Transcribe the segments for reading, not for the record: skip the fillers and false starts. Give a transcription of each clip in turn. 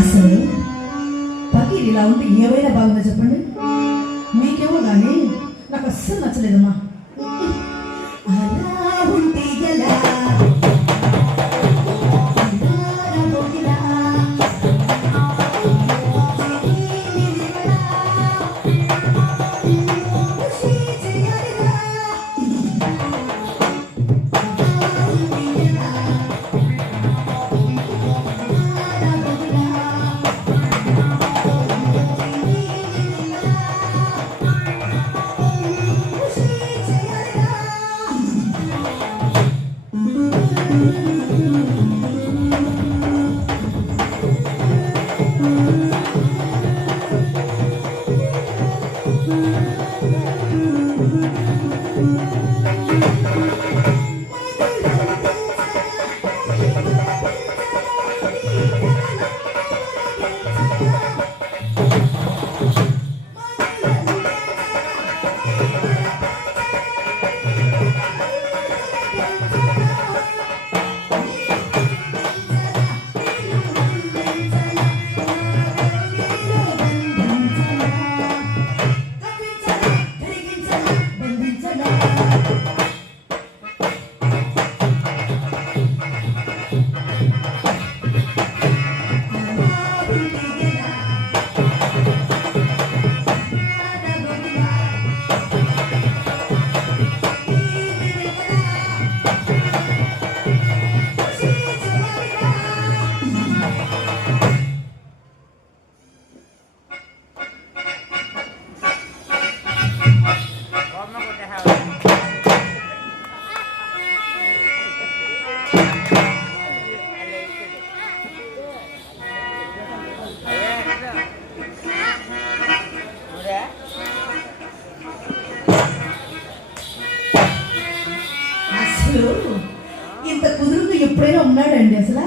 అసలు పకీర్ ఇలా ఉంటే ఏవైనా బాగుందో చెప్పండి. మీకేమో కానీ నాకు అస్సలు నచ్చలేదమ్మా. అలా ఉంటే ఎలా అసలు ఇంత కుదురుగా ఎప్పుడైనా ఉన్నాడండి అసలు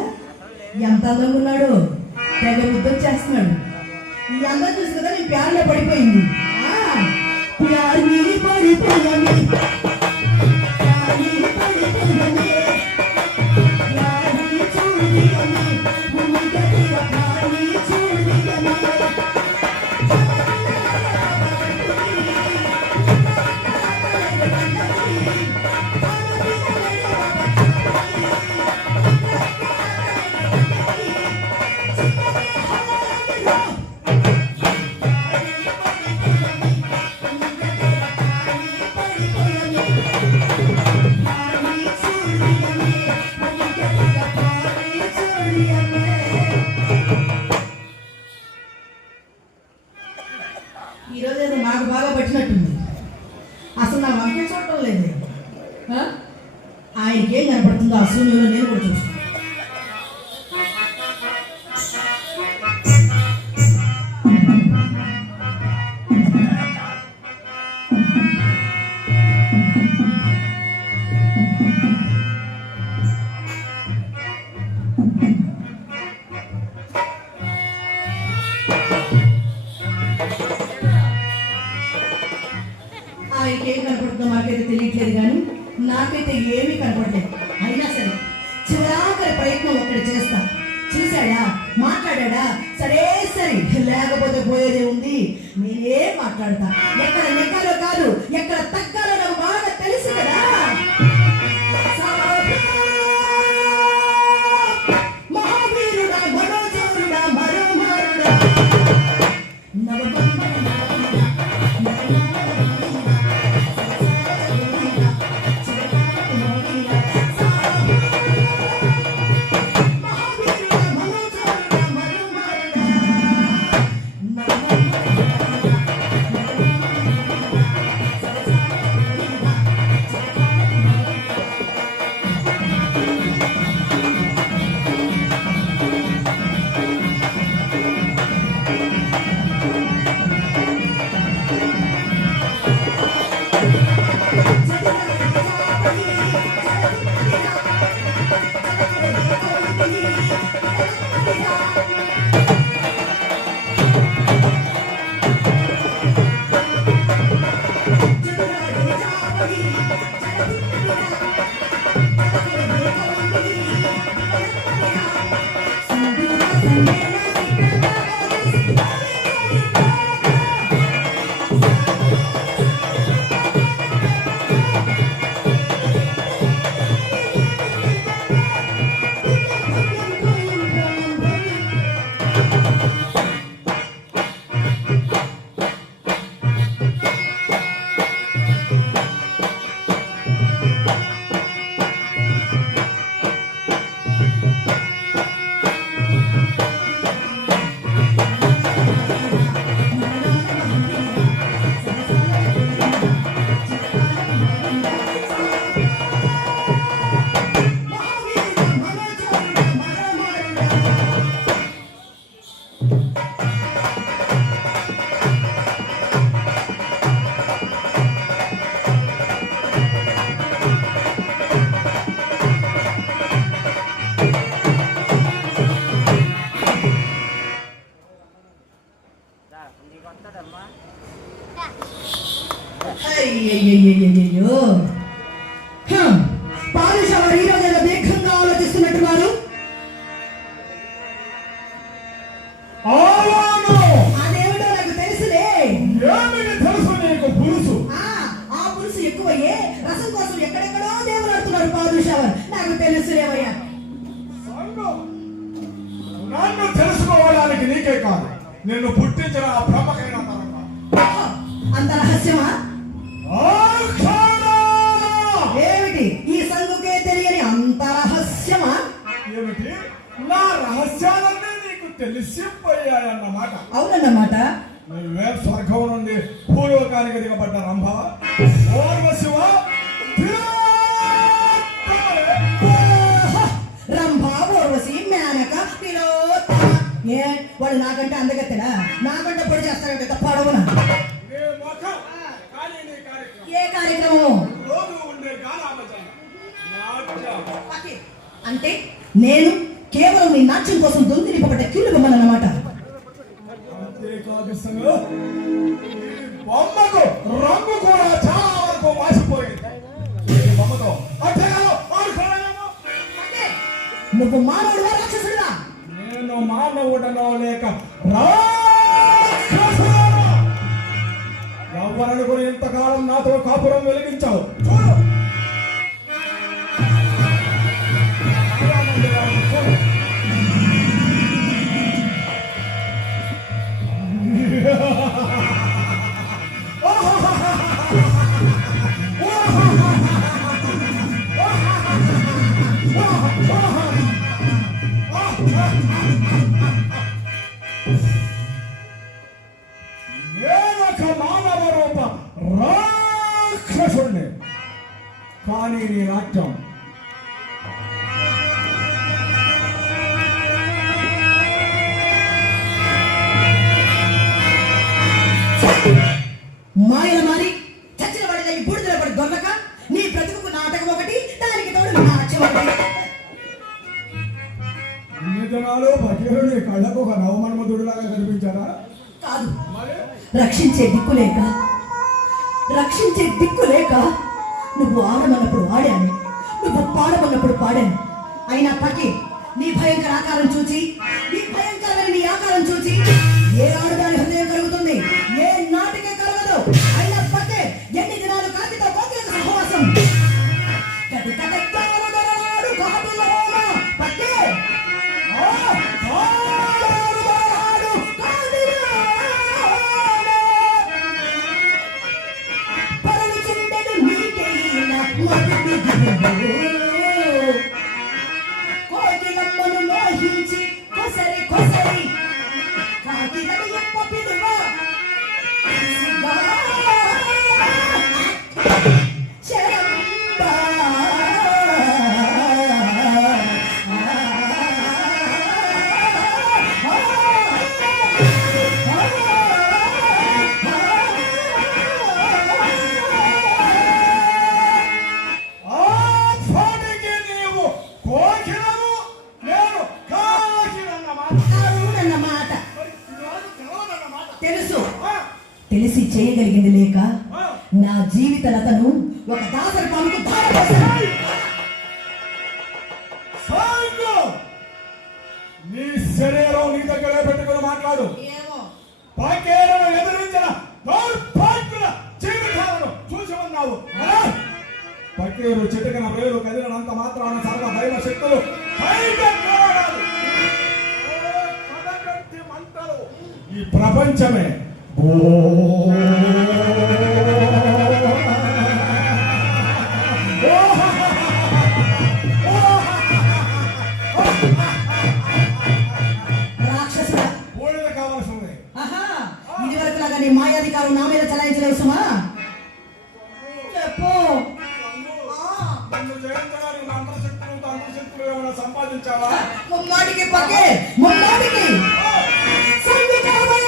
ఎంత అందంగా ఉన్నాడు తెగ యుద్ధం చేస్తున్నాడు ఈ అందం చూసి కదా నీ ప్యార్లో పడిపోయింది ప్యార్ని పడిపోయింది ఈరోజు ఏదో నాకు బాగా పట్టినట్టుంది అసలు నా వంకే చూడటం లేదు ఆయనకేం కనపడుతుందో ఆ శూన్యంలో నేను కూడా చూస్తాను ఆయనకేం కనపడుతుందో నాకైతే తెలియట్లేదు కానీ నాకైతే ఏమీ కనపడలేదు అయినా సరే చివరాఖరి ప్రయత్నం ఒక్కటి చేస్తా చూశాడా మాట్లాడా సరే సరే లేకపోతే పోయేదే ఉంది నేనేం మాట్లాడతా ఎక్కడ నెగ్గాలో కాదు ఎక్కడ తగ్గాలో నాకు బాగా తెలుసు కదా మహావీరుడా మనోజరుడా మరోమారుడా అయ్యో పాలుషావారు ఈ రోజు దీర్ఘంగా ఆలోచిస్తున్నట్టున్నారు అదేమిటో నాకు తెలుసులే తెలుసు నీకు పులుసు ఆ పులుసు ఎక్కువయ్యే రసం కోసం ఎక్కడెక్కడో దేవులాడుతున్నారు పాలుషావారు నాకు తెలుసులేవయ్యా నన్ను తెలుసుకోవడానికి నీకే కాదు నిన్ను పుట్టించిన ఆ బ్రహ్మకైనా అంత రహస్యమా ఏమిటి ఈ సంగుకే తెలియని అంత రహస్యమా ఏమిటి నా రహస్యాలన్నీ నీకు తెలిసిపోయాయన్నమాట అవునన్నమాట నువ్వే స్వర్గం నుండి పూర్వకానికి దిగబడ్డ రంభ ఓర్వ శివ వాడు నాకంటే అందగత్తెడా? నాకంటే పొడి చేస్తాడంటే తప్ప అడవున. నీ ముఖం కానీ నీ కార్యక్రమం. ఏ కార్యక్రమం? రోజు ఉండే గానాభజన నాట్యం. పకి. అంటే నేను కేవలం నీ నాట్యం కోసం దొంగి నింపబడ్డ కీలుగమన్నమాట. అంతేకాదు సంగ, ఈ బొమ్మకు రంగు కూడా చాలా వరకు మాసిపోయింది. ఈ బొమ్మతో అంతేకాదు ఆడుకోలేమో. నువ్వు మానవుడువా రాక్షసుడువా? నేను మానవుడనో లేక రాక్షసుడనో? ఎవరనుకుని ఇంతకాలం నాతో కాపురం వెలిగించావు? చూడు. నేనొక మానవ రూప రాక్షసుణ్ణి. కానీ నీ నాట్యం మాయల మారి చచ్చిన వాడిన ఈ బూడిదల పడి దొరక నీ బ్రతుకు నాటకం ఒకటి, దానికి తోడు నాట్యం ఒకటి. నిజనాలు భగీరుడు నీ కళ్ళకు ఒక నవమన్మధుడిలాగా కనిపించారా? కాదు, మరి రక్షించే దిక్కు లేక నువ్వు ఆడమన్నప్పుడు ఆడాను, నువ్వు పాడమన్నప్పుడు పాడాను. అయినా పకి నీ భయంకర ఆకారం చూచి, నీ భయంకరమైన నీ ఆకారం చూచి ఏ ఆడదాని హృదయం కలుగుతుంది? ఏ నాటికే కలగదు. అయినా పకే ఎన్ని దినాలు కాకితో కోకిలకు సహవాసం. కది కదెక్కాడు కాదులోన పకే కోకిలమ్మను మోహించి కొసరి కొసరి కాకిలను ఎప్ప పిలువ శరంబా. ఆఫానికి నీవు కోకిలము, నేను కాకిలన్నమాట. అన్నమాట మరి ఈనాడు కలవదన్నమాట. తెలుసు. ఆ, తెలిసి చేయగలిగింది లేక ఆ. నా జీవిత లతను ఒక దాసరి పాముకు ధారపోశాను. సాంగు, నీ శరీరం నీ దగ్గరే పెట్టుకుని మాట్లాడు. పాకేరును ఎదిరించిన దౌర్భాగ్యుల జీవితాలను చూసి ఉన్నావు. పక్కేరు చిటికిన వేలు కదిలినంత మాత్రాన సర్వ దైవ శక్తులు పైకి పోరాడాలి. ఓ కడగట్టి మంటలు ఈ ప్రపంచమే రాక్షసుడా, బూడిద కావాల్సి ఉంది. ఆహా, ఇది వరకు లాగా నీ మాయాధికారం నా మీద చలాయించలేవు సుమా. చెప్పు. నన్ను జయించడానికి మంత్రశక్తులు తంత్రశక్తులు ఏమైనా సంపాదించావా? ముమ్మాటికి పకే ముమ్మాటికి సంధికామైన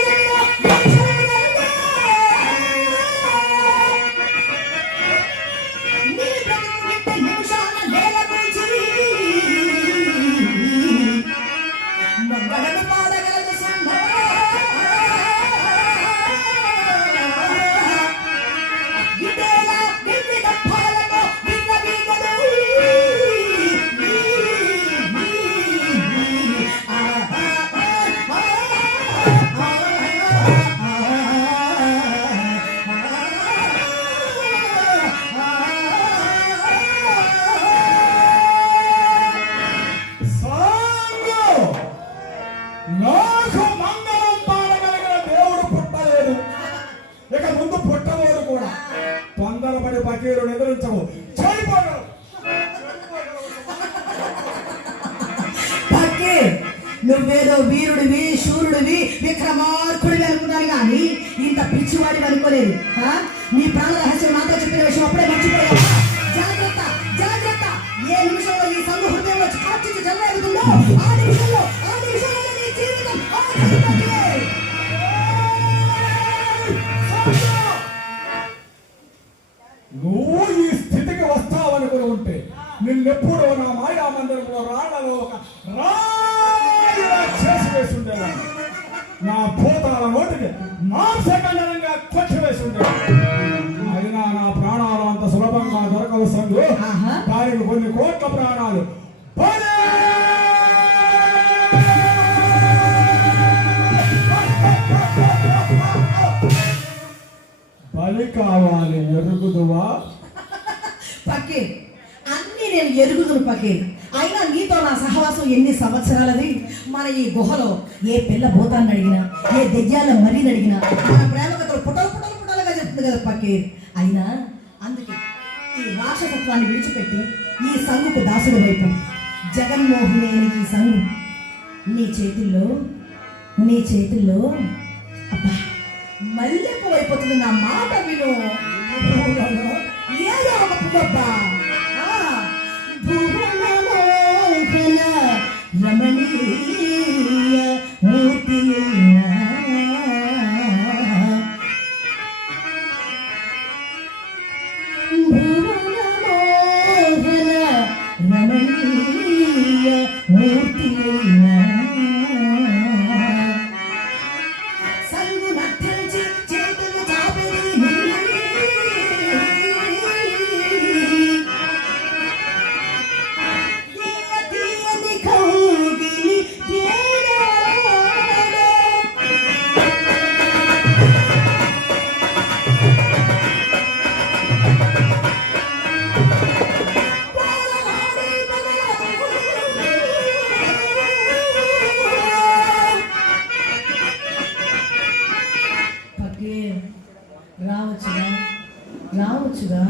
నీ బ్రతుకు నిమిషాల నేల కూర్చి మంగళను పాడగలదు సుమా. ఇదేలా గిల్లి డబ్బాలతో విన్న వీగలు సాంగు, నాకు మంగళం పాడగలిగిన దేవుడు పుట్టలేదు, ఇక ముందు పుట్టబోడు కూడా. తొందరపడి పకీరుని ఎదిరించవు, చెడిపోగలవు. పక్కే నువ్వేదో వీరుడివి, శూరుడివి, విక్రమార్కుడివి అనుకున్నాను కానీ ఇంత పిచ్చివాడివి అనుకోలేదు. నీ ప్రాణ రహస్యం నాతో చెప్పిన విషయం అప్పుడే మర్చిపోయావా? జాగ్రత్త జాగ్రత్త. ఏ నిమిషంలో ఈ సంఘ హృదయంలో కార్చిచ్చు జల్లేగుతుందో ఆ నిమిషంలో నీ జీవితం ఎప్పుడో నా మాయా మందిరంలో రాళ్లలో ఒక రాయిలా చేసి వేసి ఉండేవాడు. నా భూతాల నోటికి మాంసఖండనంగా కొట్టివేసి ఉండేవాడు. అయినా నా ప్రాణాలు అంత సులభంగా దొరకవు సంగు. దానికి కొన్ని కోట్ల ప్రాణాలు బలి కావాలి. ఎరుగుదువా? పకీర్, అన్ని నేను ఎరుగుదును పకీర్. అయినా నీతో నా సహవాసం ఎన్ని సంవత్సరాలది. మన ఈ గుహలో ఏ పిల్ల భూతాన్ని అడిగినా, ఏ దెయ్యాల మరీని అడిగినా మన ప్రేమ కథలు పుటలుగా చెప్తుంది కదా పకీర్. అయినా అందుకే ఈ రాక్షసత్వాన్ని విడిచిపెట్టి ఈ సంగుకు దాసుడు వైపు జగన్మోహిని అని ఈ సంగు నీ చేతుల్లో అబ్బా మల్లెపు అయిపోతుంది. నా మాట విను. ఏదో ఒక పువ్వబ్బా. భువనమోహన రమణీయ మూర్తి రావచ్చుగా.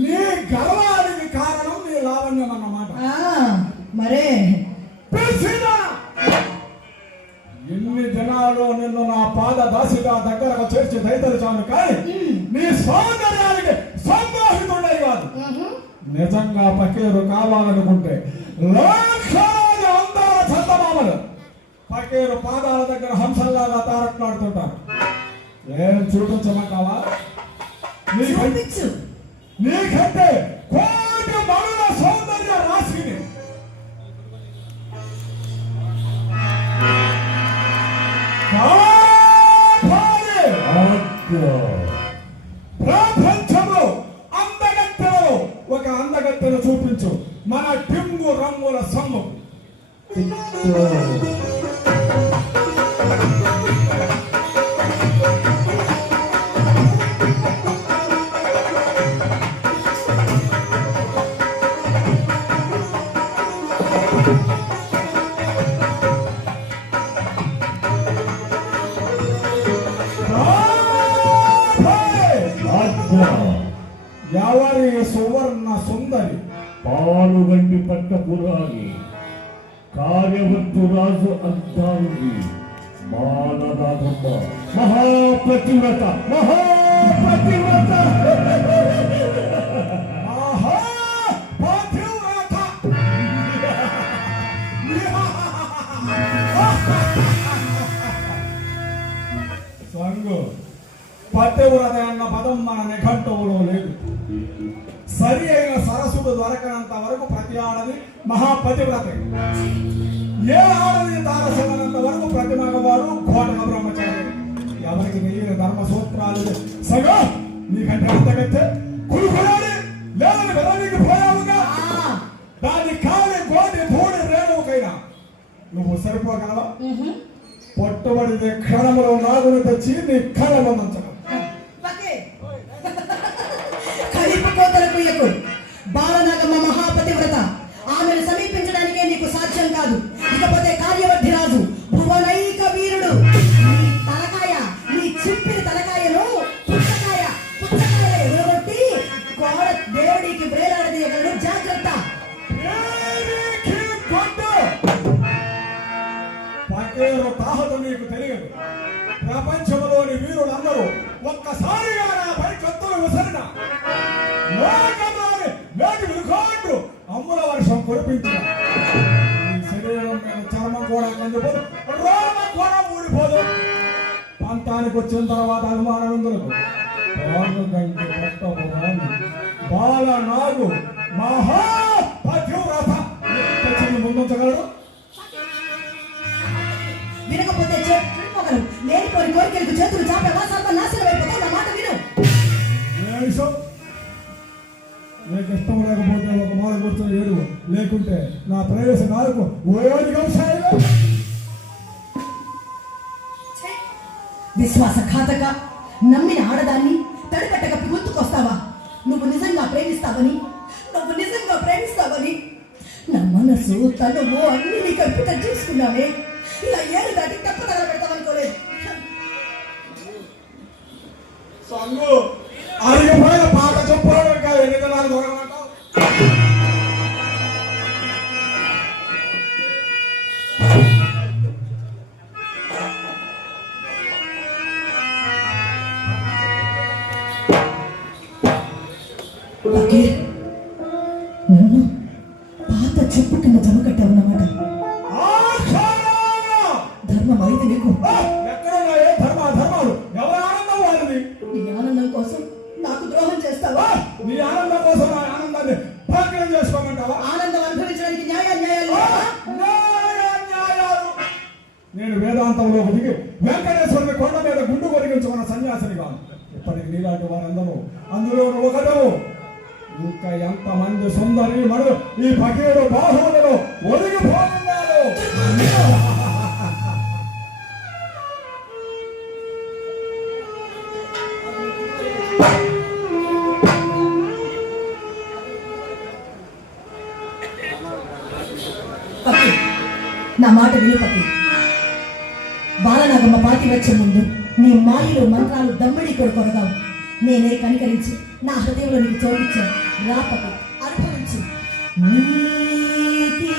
నీ గర్వానికి కారణం లావణ్యం అన్నమాట. మరే ఎన్ని దినాలు నిన్ను నా పాద దాసిగా దగ్గరకు చేర్చి దయతలిచాను కానీ నీ సౌందర్యానికి సంమోహితుడై కాదు. నిజంగా పకీరు కావాలనుకుంటే లక్షలాది అందాల చందమామలు పకీరు పాదాల దగ్గర హంసల్లాగా తారట్లాడుతుంటారు. ఏం చూపించమంటావా? నీకంటే కోటి మనుల సౌందర్య రాశిని ప్రపంచంలో అందగత్తెలో ఒక అందగత్తెను చూపించు. మన టింగు రంగుల సమ్ము ఎవరి సువర్ణ సుందరి పాలుగండి పట్టపురాణి కార్యవర్తు రాజు అంతాంగి మానదాధమ్మ మహాపతివ్రత మహాపతివ్రత పతివ్రత అన్న పదం మన నిఘంటువులో లేదు. సరి అయిన సరస్సుడు దొరకనంత వరకు ప్రతి ఆడది మహాపతివ్రత. ఏ ఆడది తారసమైనంత వరకు ప్రతి మగవాడు ఘోటక బ్రహ్మచారి. ఎవరికి మిగిలిన ధర్మ సూత్రాలు సగా నీకంటే అంతకైతే కురుకులాడి లేదని వెదనికి పోయావుగా. దాన్ని కాలి కోటి భూడి రేణువుకైనా నువ్వు సరిపోగలవా? పట్టుబడితే క్షణములో నాగుని తెచ్చి నీ కళమందించడం. బాలనాగమ్మ మహాపతివ్రత, ఆమెను సమీపించడానికే నీకు సాధ్యం కాదు. ఇకపోతే కార్యవర్ధి రాజు భువనైక వీరుడు. నీ తలకాయ, నీ చింపిరి తలకాయను పుచ్చకాయ ఎగురగొట్టి గోడ దేవుడికి వేలాడదీయగలడు. జాగ్రత్త. పకేరు తాహత నీకు తెలియదు. ప్రపంచంలోని వీరులందరూ ఒక్కసారిగా నా పై కత్తులు విసరిన నేటి విలుకాండు అమ్ముల వర్షం కురిపించిన ఈ శరీరం మీద చర్మం కూడా కందిపోదు, రోమం కూడా ఊడిపోదు. పంతానికి వచ్చిన తర్వాత అభిమానందులకు గంటి పట్టపురాణి బాల నాగు మహాపతివ్రత ముందుంచగలడు. వినకపోతే చెప్పుకోగలరు. లేనిపోని కోరికలకు చేతులు చాపేవా సర్వనాశనం అయిపోతావు. నా మాట విను. నీకు ఇష్టం లేకపోతే ఒక మాట కూర్చొని ఏడు, లేకుంటే నా ప్రవేశ నాలుగు విశ్వాసఘాతక నమ్మిన ఆడదాన్ని తడిపట్ట కప్పి గుర్తుకొస్తావా? నువ్వు నిజంగా ప్రేమిస్తావని నా మనసు తనువు అన్ని నీ కల్పితం చేసుకున్నావే. ఇలా ఏడు దాటి తప్పదల పెడతావనుకోలేదు. అరిగిపోయిన పాట చెప్పుకోవడం ఇంకా ఎన్ని దినాలు దొరకమంటావు? నన్ను పాత చెప్పు కింద జమ కట్టావన్నమాట. ధర్మం అయితే నీకు ఎక్కడున్నాయే ధర్మాలు? ఎవరి ఆనందం వాళ్ళది. నీ ఆనందం కోసం నాకు ద్రోహం చేస్తావా? నీ ఆనందం కోసం నా ఆనందాన్ని భాగ్యం చేసుకోమంటావా? ఆనందం అనుభవించడానికి న్యాయాలు. నేను వేదాంతంలో దిగి వెంకటేశ్వరుని కొండ మీద గుండు కొరిగించుకున్న సన్యాసిని కాదు. ఇప్పటికి నీలాంటి వారందరూ అందులో ఒకడు. ఇంకా ఎంతమంది సుందరి మడు ఈ పకీరు బాహువులలో ఒరిగిపోతున్నారు. నా మాట విను పకి. బాలనాగమ్మ పాతి వచ్చే ముందు నీ మాయలు మంత్రాలు దమ్మిడి కొడుకొనగావు. నేనే కనికరించి నా హృదయంలో నీకు చోటిచ్చాను. రా పకి, అనుభవించు. నీకిరరా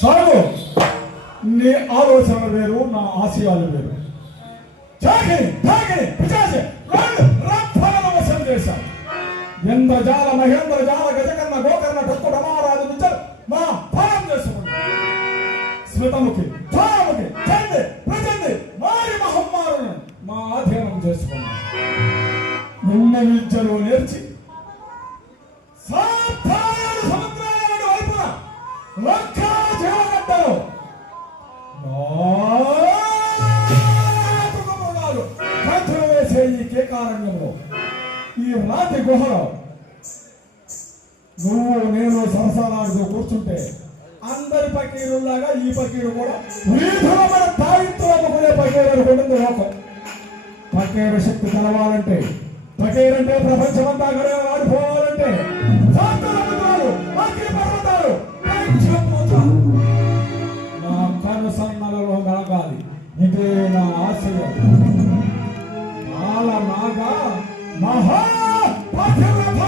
సాగు నీ ఆలోచన వేరు, నా ఆశయాలు వేరు. పిశాచి రెండు రక్తాలను వశం చేశాం. ఇంద్రజాల మహేంద్రజాల గజకర్ణ గోకర్ణ టక్కు రమారాజు నుంచి మా ఫలం చేసుకున్నాం. స్మితముఖి ధారముఖి చండి ప్రచండి మారి మహమ్మారులను మా అధీనం చేసుకున్నాం. నిన్న విద్యలో నేర్చి సాధారణ సముద్రాల వైపున లక్షా జీవగడ్డలు కంచెలు వేసే ఈ కేకారణ్యంలో ఈ రాతి గుహలో నువ్వు నేను సరసాలాడుతూ కూర్చుంటే అందరి పకీరులాగా ఈ పకీరు కూడా వీధిలో మన తాయిత్తు అమ్ముకునే పకీరు అనుకుంటుంది లోకం. పకీరు శక్తి తెలవాలంటే, పకీరంటే ప్రపంచమంతా గడే వాడిపోవాలంటే శాంతరముద్రాలు, అగ్ని పర్వతాలు, పంచభూతాలు నా కను సన్నలలో నలగాలి. ఇదే నా ఆశయం. నాగా మహా పతివ్రత.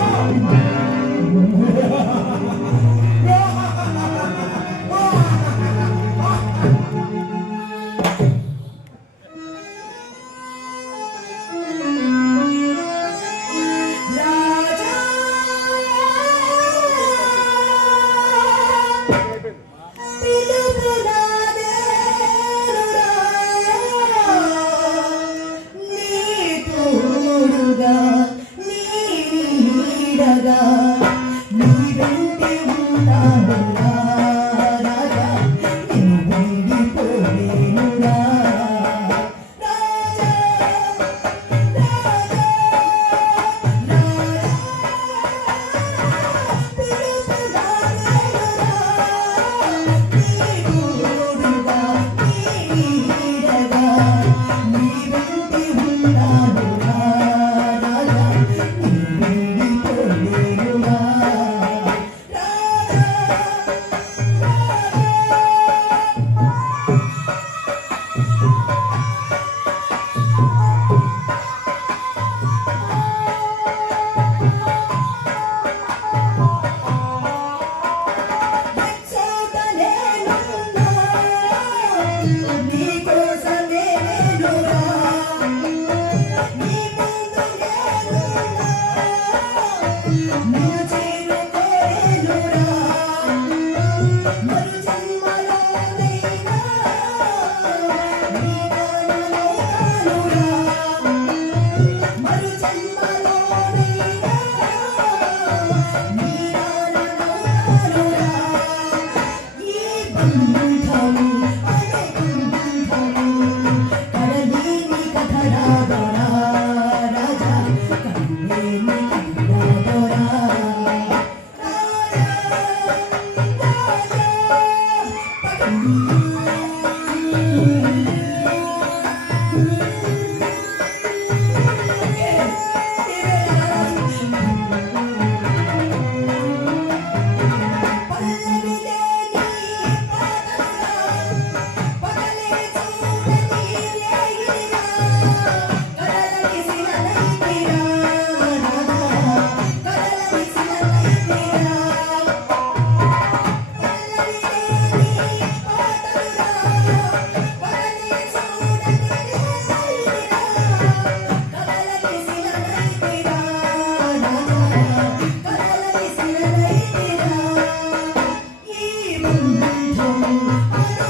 బంధం